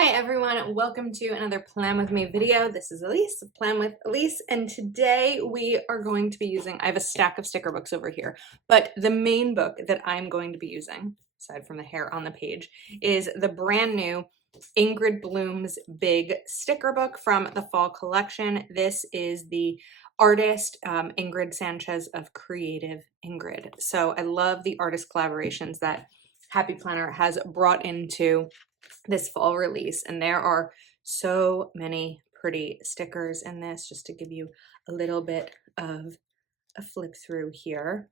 Hi everyone, welcome to another Plan With Me video. This is Elise of Plan With Elise, and today we are going to be using, I have a stack of sticker books over here, but the main book that I'm going to be using, aside from the hair on the page, is the brand new Ingrid Bloom's Big Sticker Book from the fall collection. This is the artist Ingrid Sanchez of Creative Ingrid. So I love the artist collaborations that Happy Planner has brought into this fall release, and there are so many pretty stickers in this. Just to give you a little bit of a flip through here.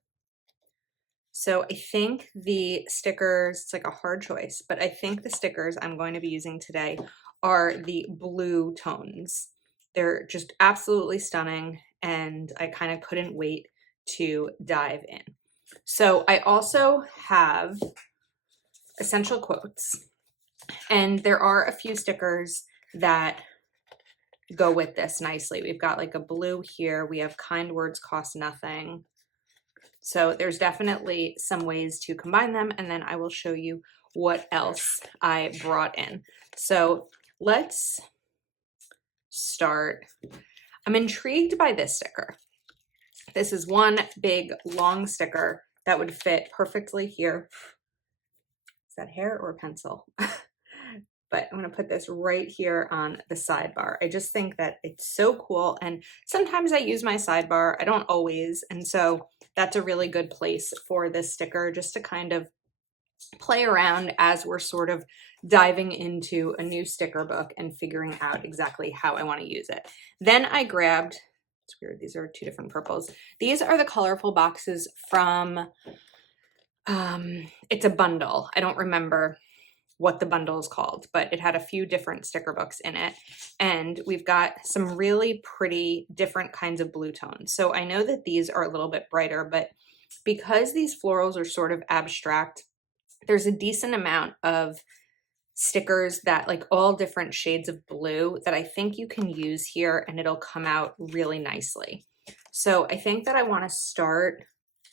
So I think the stickers, it's like a hard choice, but I think the stickers I'm going to be using today are the blue tones. They're just absolutely stunning, and I kind of couldn't wait to dive in. So I also have essential quotes. And there are a few stickers that go with this nicely. We've got like a blue here. We have kind words cost nothing. So there's definitely some ways to combine them. And then I will show you what else I brought in. So let's start. I'm intrigued by this sticker. This is one big long sticker that would fit perfectly here. Is that hair or pencil? But I'm going to put this right here on the sidebar. I just think that it's so cool, and sometimes I use my sidebar. I don't always, and so that's a really good place for this sticker, just to kind of play around as we're sort of diving into a new sticker book and figuring out exactly how I want to use it. Then I grabbed, it's weird, these are two different purples. These are the colorful boxes from, it's a bundle. I don't remember what the bundle is called, but it had a few different sticker books in it. And we've got some really pretty different kinds of blue tones. So I know that these are a little bit brighter, but because these florals are sort of abstract, there's a decent amount of stickers that like all different shades of blue that I think you can use here, and it'll come out really nicely. So I think that I want to start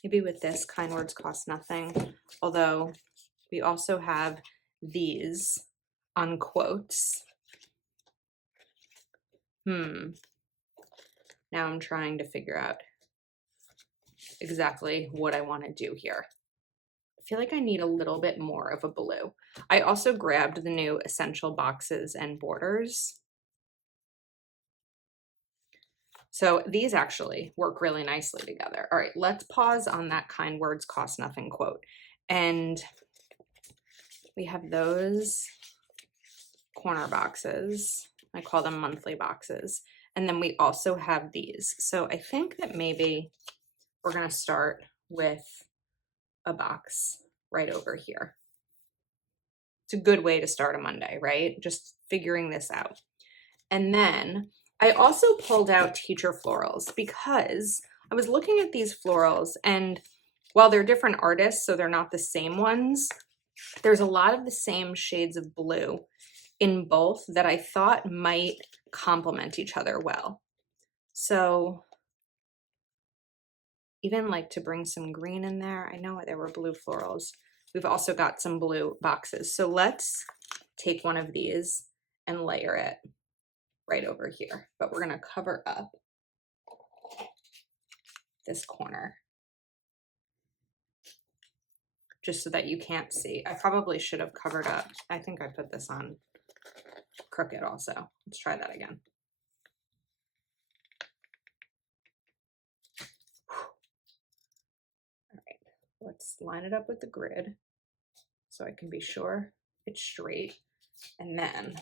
maybe with this kind words cost nothing, although we also have these on quotes. Now I'm trying to figure out exactly what I want to do here. I feel like I need a little bit more of a blue. I also grabbed the new essential boxes and borders. So these actually work really nicely together. All right, let's pause on that kind words cost nothing quote. And we have those corner boxes. I call them monthly boxes. And then we also have these. So I think that maybe we're going to start with a box right over here. It's a good way to start a Monday, right? Just figuring this out. And then I also pulled out teacher florals because I was looking at these florals, and while they're different artists, so they're not the same ones, there's a lot of the same shades of blue in both that I thought might complement each other well. So even like to bring some green in there. I know there were blue florals. We've also got some blue boxes. So let's take one of these and layer it right over here. But we're going to cover up this corner just so that you can't see. I probably should have covered up. I think I put this on crooked also. Let's try that again. All right, let's line it up with the grid so I can be sure it's straight. And then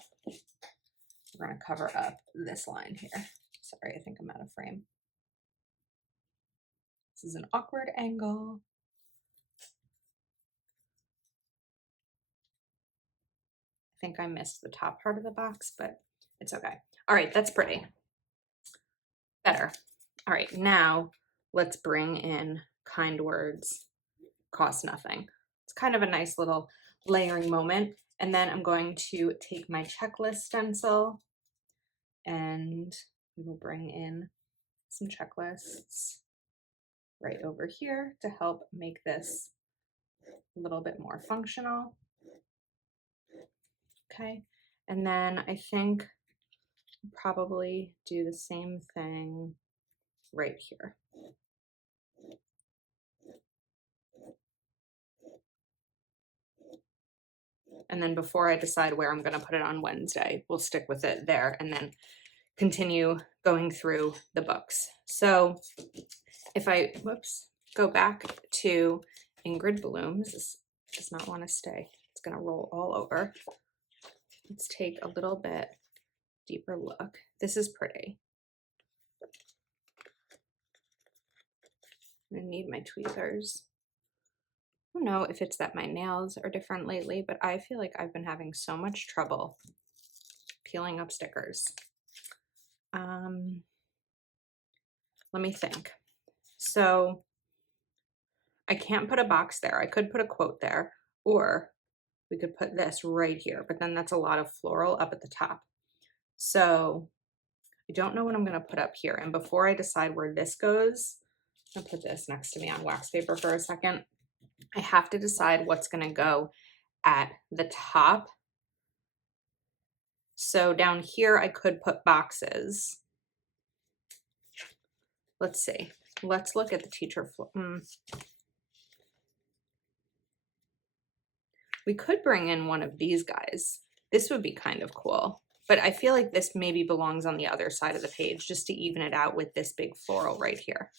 we're going to cover up this line here. Sorry, I think I'm out of frame. This is an awkward angle. I think I missed the top part of the box, but it's okay. All right, that's pretty. Better. All right, now let's bring in kind words cost nothing. It's kind of a nice little layering moment. And then I'm going to take my checklist stencil and we will bring in some checklists right over here to help make this a little bit more functional. Okay, And then I think probably do the same thing right here. And then before I decide where I'm going to put it on Wednesday, we'll stick with it there and then continue going through the books. So if I, whoops, go back to Ingrid Bloom's, this does not want to stay. It's going to roll all over. Let's take a little bit deeper look. This is pretty. I'm going to need my tweezers. I don't know if it's that my nails are different lately, but I feel like I've been having so much trouble peeling up stickers. Let me think. So I can't put a box there. I could put a quote there, or we could put this right here, but then that's a lot of floral up at the top. So I don't know what I'm going to put up here. And before I decide where this goes, I'll put this next to me on wax paper for a second. I have to decide what's going to go at the top. So down here, I could put boxes. Let's see. Let's look at the teacher. We could bring in one of these guys. This would be kind of cool. But I feel like this maybe belongs on the other side of the page just to even it out with this big floral right here.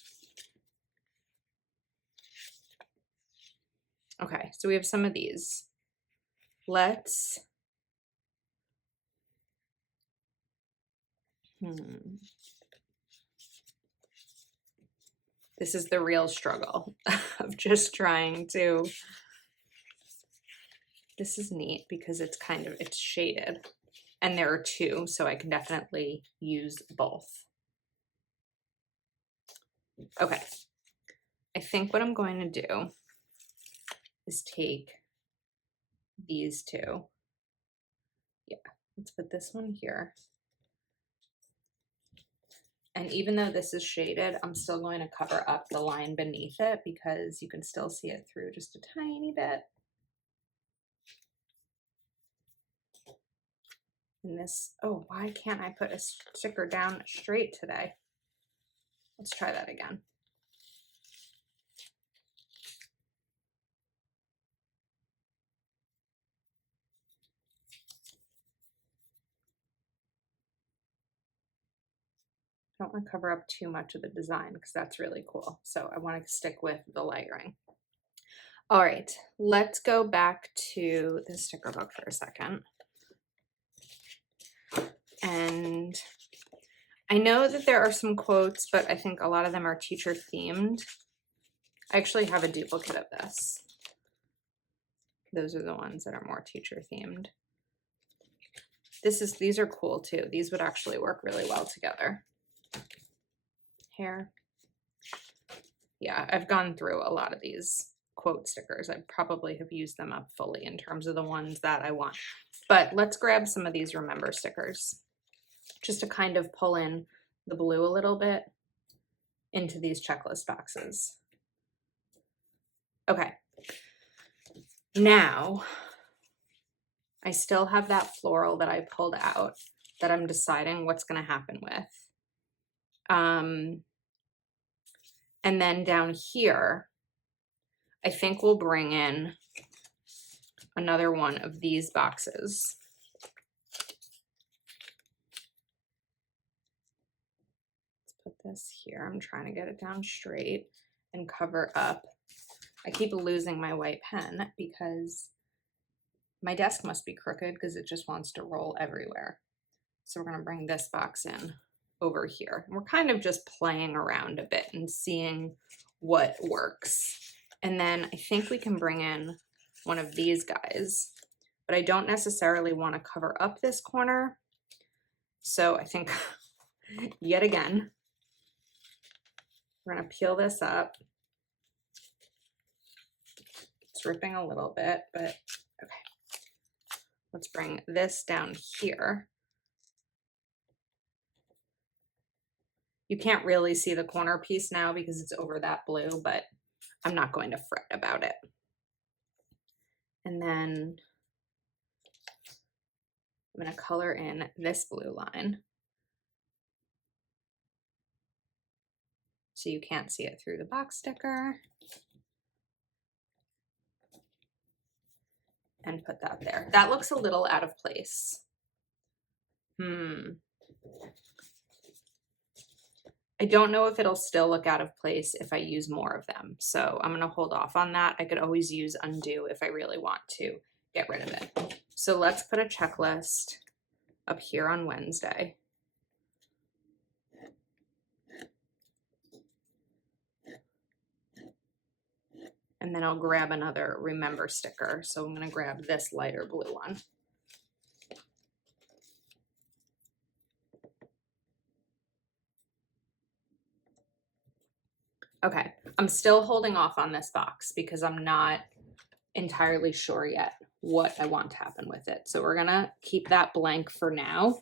Okay, so we have some of these. Let's, This is the real struggle of just trying to, this is neat because it's kind of, it's shaded. And there are two, so I can definitely use both. Okay, I think what I'm going to do is take these two. Yeah, let's put this one here. And even though this is shaded, I'm still going to cover up the line beneath it because you can still see it through just a tiny bit. And this, oh, why can't I put a sticker down straight today? Let's try that again. I don't want to cover up too much of the design because that's really cool. So I want to stick with the layering. All right, let's go back to the sticker book for a second. And I know that there are some quotes, but I think a lot of them are teacher themed. I actually have a duplicate of this. Those are the ones that are more teacher themed. These are cool too. These would actually work really well together. Here. Yeah, I've gone through a lot of these quote stickers. I probably have used them up fully in terms of the ones that I want. But let's grab some of these remember stickers just to kind of pull in the blue a little bit into these checklist boxes. Okay. Now, I still have that floral that I pulled out that I'm deciding what's going to happen with. And then down here, I think we'll bring in another one of these boxes. Let's put this here. I'm trying to get it down straight and cover up. I keep losing my white pen because my desk must be crooked because it just wants to roll everywhere. So we're going to bring this box in over here. We're kind of just playing around a bit and seeing what works. And then I think we can bring in one of these guys, but I don't necessarily want to cover up this corner. So I think yet again, we're going to peel this up. It's ripping a little bit, but okay. Let's bring this down here. You can't really see the corner piece now because it's over that blue, but I'm not going to fret about it. And then I'm gonna color in this blue line so you can't see it through the box sticker. And put that there. That looks a little out of place. I don't know if it'll still look out of place if I use more of them. So I'm gonna hold off on that. I could always use undo if I really want to get rid of it. So let's put a checklist up here on Wednesday. And then I'll grab another remember sticker. So I'm gonna grab this lighter blue one. Okay, I'm still holding off on this box because I'm not entirely sure yet what I want to happen with it. So we're gonna keep that blank for now.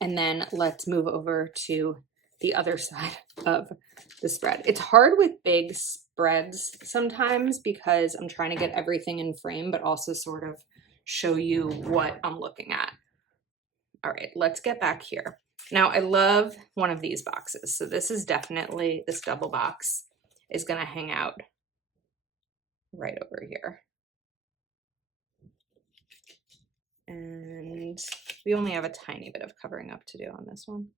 And then let's move over to the other side of the spread. It's hard with big spreads sometimes because I'm trying to get everything in frame, but also sort of show you what I'm looking at. All right, let's get back here. Now I love one of these boxes. So this is definitely, this double box is gonna hang out right over here. And we only have a tiny bit of covering up to do on this one.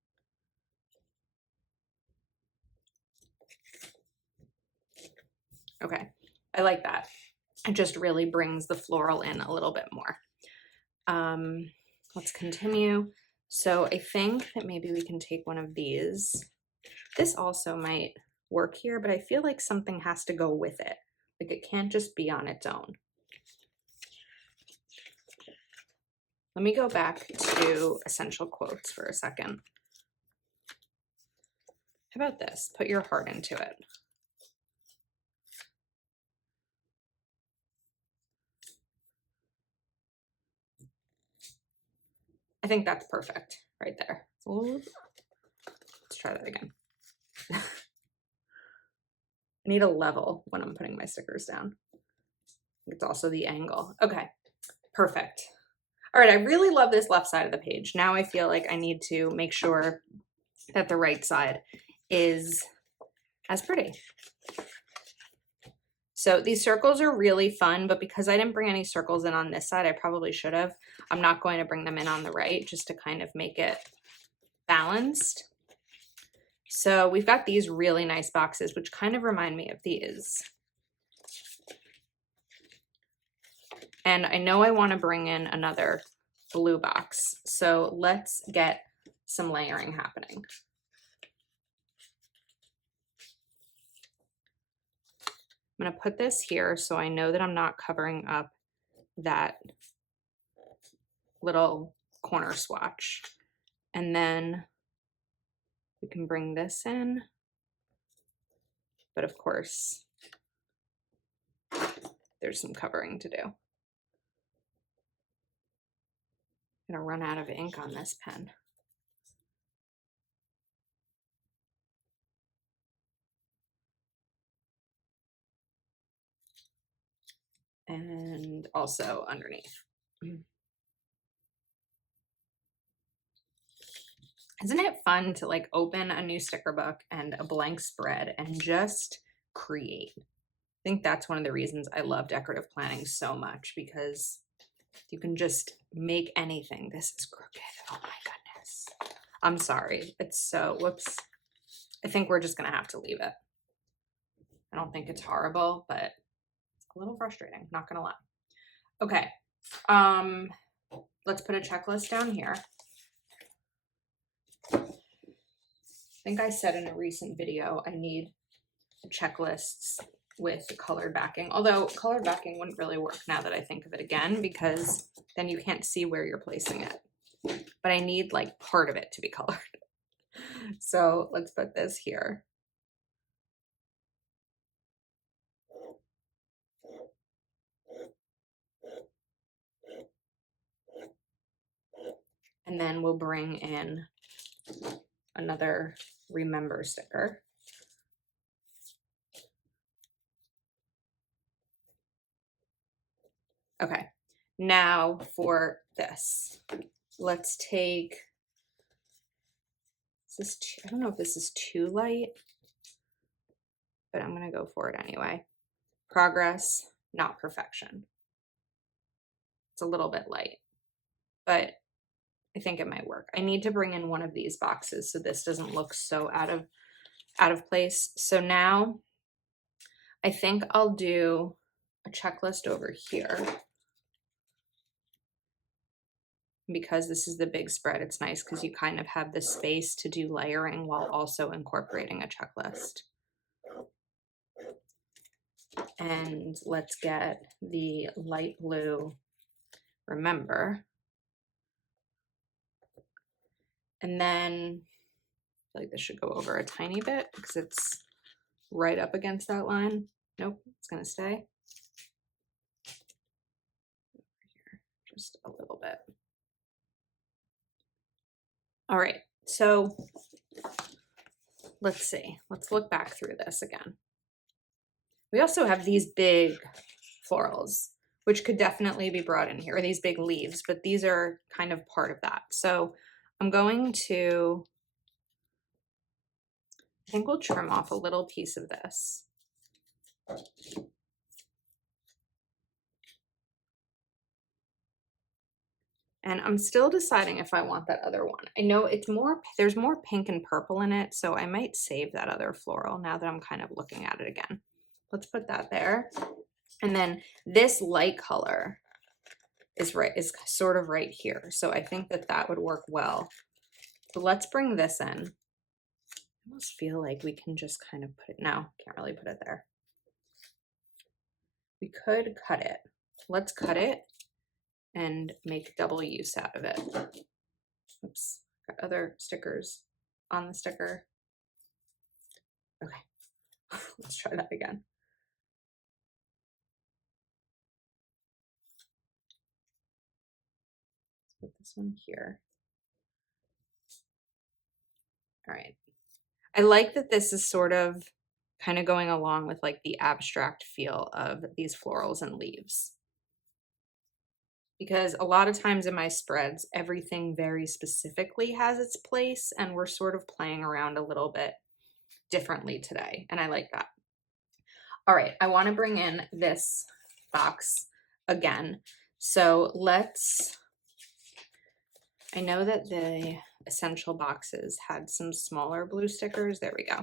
Okay, I like that. It just really brings the floral in a little bit more. Let's continue. So I think that maybe we can take one of these. This also might work here, but I feel like something has to go with it. Like it can't just be on its own. Let me go back to essential quotes for a second. How about this? Put your heart into it. I think that's perfect right there. Let's try that again. I need a level when I'm putting my stickers down. It's also the angle. Okay, perfect. All right, I really love this left side of the page. Now I feel like I need to make sure that the right side is as pretty. So these circles are really fun, but because I didn't bring any circles in on this side, I probably should have. I'm not going to bring them in on the right just to kind of make it balanced. So we've got these really nice boxes, which kind of remind me of these. And I know I want to bring in another blue box. So let's get some layering happening. I'm going to put this here so I know that I'm not covering up that little corner swatch. And then we can bring this in. But of course, there's some covering to do. I'm going to run out of ink on this pen. And also underneath. Isn't it fun to like open a new sticker book and a blank spread and just create? I think that's one of the reasons I love decorative planning so much, because you can just make anything. This is crooked. Oh my goodness. I'm sorry. It's so, whoops. I think we're just gonna have to leave it. I don't think it's horrible, but it's a little frustrating, not gonna lie. Okay, let's put a checklist down here. I think I said in a recent video, I need checklists with colored backing, although colored backing wouldn't really work now that I think of it again, because then you can't see where you're placing it. But I need like part of it to be colored. So let's put this here. And then we'll bring in another remember sticker. Okay, now for this. let's take, I don't know if this is too light, but I'm gonna go for it anyway. Progress, not perfection. It's a little bit light, but I think it might work. I need to bring in one of these boxes so this doesn't look so out of place. So now I think I'll do a checklist over here. Because this is the big spread, it's nice because you kind of have the space to do layering while also incorporating a checklist. And let's get the light blue, remember. And then I feel like this should go over a tiny bit because it's right up against that line. Nope, it's gonna stay. Here, just a little bit. All right, so let's see. Let's look back through this again. We also have these big florals, which could definitely be brought in here, or these big leaves, but these are kind of part of that. So I'm going to, I think we'll trim off a little piece of this. And I'm still deciding if I want that other one. I know it's more, there's more pink and purple in it, so I might save that other floral now that I'm kind of looking at it again. Let's put that there. And then this light color is sort of right here. So I think that that would work well. So let's bring this in. I almost feel like we can just kind of put it, no, can't really put it there. We could cut it. Let's cut it and make double use out of it. Oops, got other stickers on the sticker. Okay, let's try that again. Let's put this one here. All right. I like that this is sort of kind of going along with like the abstract feel of these florals and leaves. Because a lot of times in my spreads, everything very specifically has its place, and we're sort of playing around a little bit differently today, and I like that. All right, I want to bring in this box again. So I know that the essential boxes had some smaller blue stickers. There we go.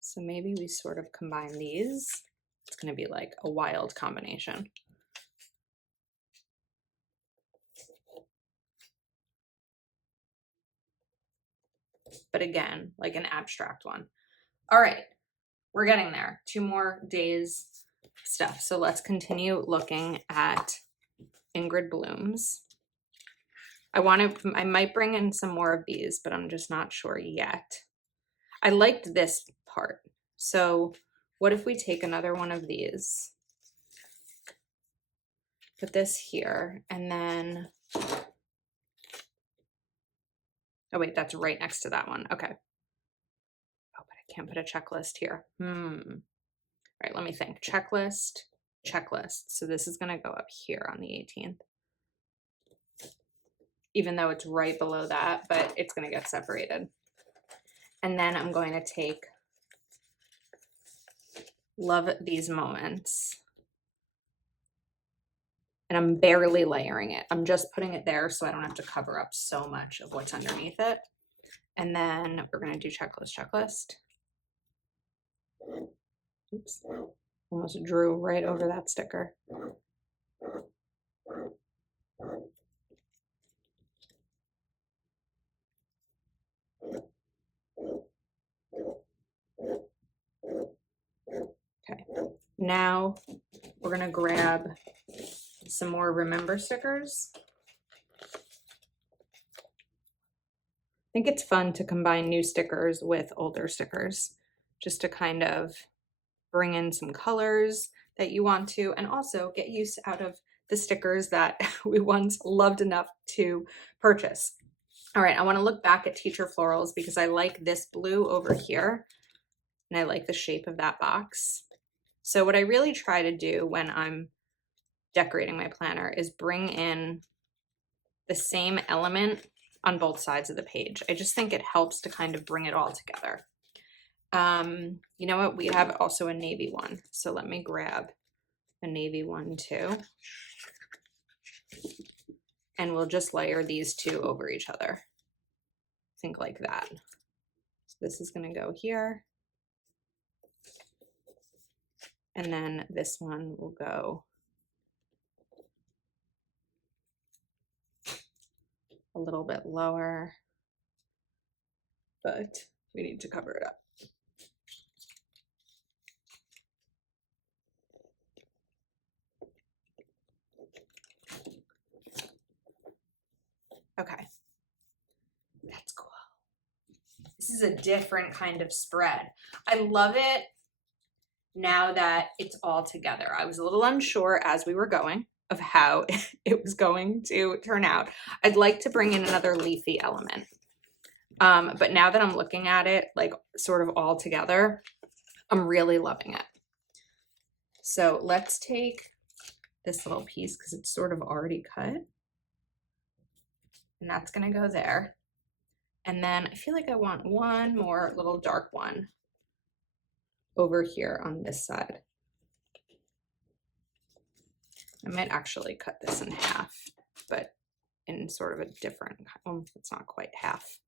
So maybe we sort of combine these. It's going to be like a wild combination. But again, like an abstract one. All right, we're getting there. 2 more days stuff. So let's continue looking at Ingrid Bloom's. I might bring in some more of these, but I'm just not sure yet. I liked this part. So what if we take another one of these, put this here, and then, oh wait, that's right next to that one. Okay. Oh, but I can't put a checklist here. All right, let me think. Checklist. So this is gonna go up here on the 18th. Even though it's right below that, but it's gonna get separated. And then I'm going to take Love These Moments. And I'm barely layering it. I'm just putting it there so I don't have to cover up so much of what's underneath it. And then we're gonna do checklist. Oops, almost drew right over that sticker. Okay, now we're gonna grab some more Remember stickers. I think it's fun to combine new stickers with older stickers, just to kind of bring in some colors that you want to, and also get use out of the stickers that we once loved enough to purchase. All right, I want to look back at Teacher Florals because I like this blue over here, and I like the shape of that box. So what I really try to do when I'm decorating my planner is bring in the same element on both sides of the page. I just think it helps to kind of bring it all together. You know what? We have also a navy one. So let me grab a navy one too. And we'll just layer these two over each other. Think like that. So this is going to go here. And then this one will go a little bit lower, but we need to cover it up. Okay, that's cool. This is a different kind of spread. I love it now that it's all together. I was a little unsure as we were going of how it was going to turn out. I'd like to bring in another leafy element. But now that I'm looking at it like sort of all together, I'm really loving it. So let's take this little piece because it's sort of already cut. And that's gonna go there. And then I feel like I want one more little dark one over here on this side. I might actually cut this in half, but in sort of a different, well, it's not quite half.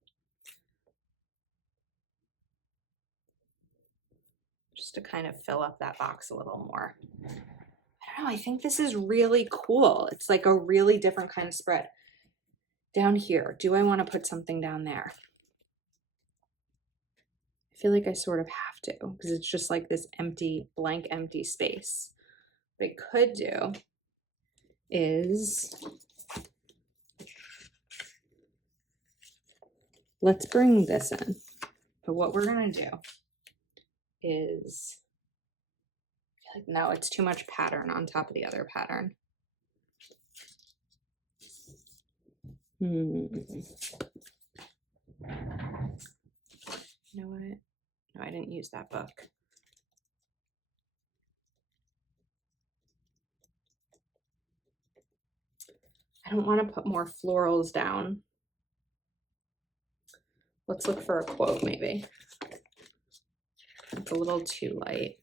Just to kind of fill up that box a little more. I don't know, I think this is really cool. It's like a really different kind of spread. Down here, do I want to put something down there? I feel like I sort of have to because it's just like this empty, blank, empty space. What I could do is, let's bring this in. But what we're going to do is, I feel like no, it's too much pattern on top of the other pattern. You know what? No, I didn't use that book. I don't want to put more florals down. Let's look for a quote maybe. It's a little too light.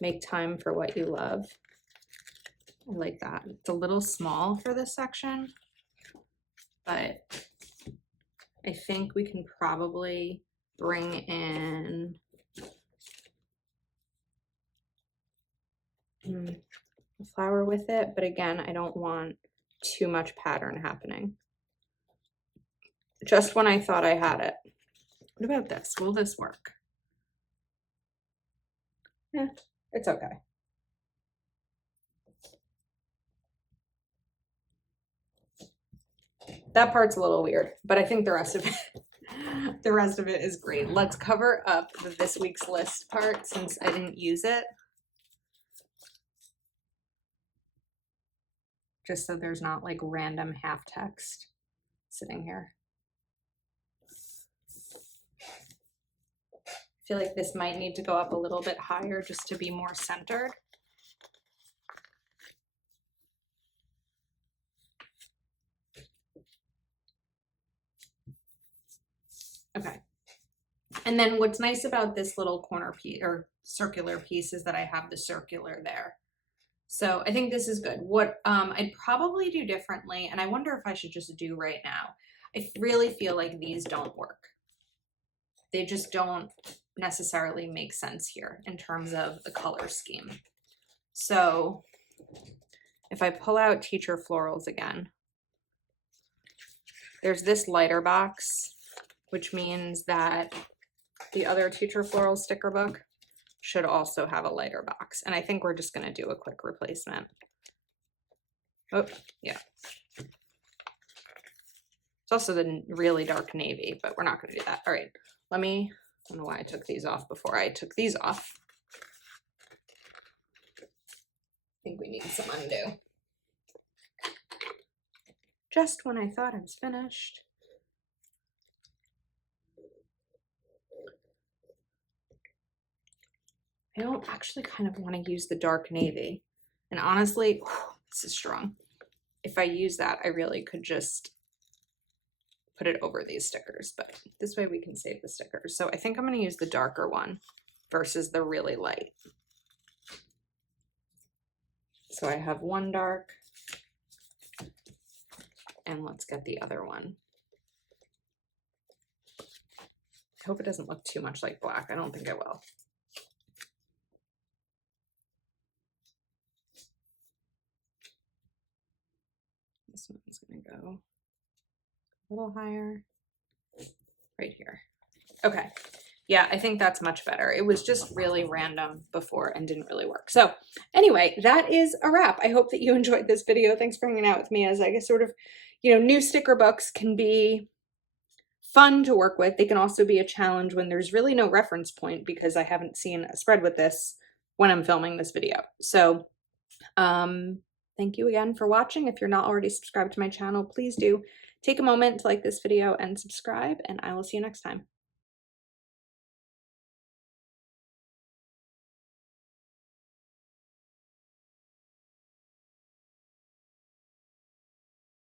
Make time for what you love. I like that. It's a little small for this section, but I think we can probably bring in a flower with it, but again, I don't want too much pattern happening. Just when I thought I had it. What about this? Will this work? Yeah, it's okay. That part's a little weird, but I think the rest of it is great. Let's cover up the this week's list part since I didn't use it. Just so there's not like random half text sitting here. I feel like this might need to go up a little bit higher just to be more centered. Okay. And then what's nice about this little corner piece or circular piece is that I have the circular there. So I think this is good. What I'd probably do differently, and I wonder if I should just do right now. I really feel like these don't work. They just don't necessarily make sense here in terms of the color scheme. So if I pull out Teacher Florals again, there's this lighter box, which means that the other Teacher Floral sticker book should also have a lighter box. And I think we're just going to do a quick replacement. Oh, yeah. It's also the really dark navy, but we're not going to do that. All right, I don't know why I took these off before I took these off. I think we need some undo. Just when I thought I was finished. I don't actually kind of want to use the dark navy. And honestly, this is strong. If I use that, I really could just put it over these stickers, but this way we can save the stickers. So I think I'm going to use the darker one versus the really light. So I have one dark, and let's get the other one. I hope it doesn't look too much like black. I don't think it will. This one's going to go a little higher right here. Okay. Yeah, I think that's much better. It was just really random before and didn't really work. So anyway, that is a wrap. I hope that you enjoyed this video. Thanks for hanging out with me as I guess sort of, new sticker books can be fun to work with. They can also be a challenge when there's really no reference point because I haven't seen a spread with this when I'm filming this video. So thank you again for watching. If you're not already subscribed to my channel, please do take a moment to like this video and subscribe, and I will see you next time.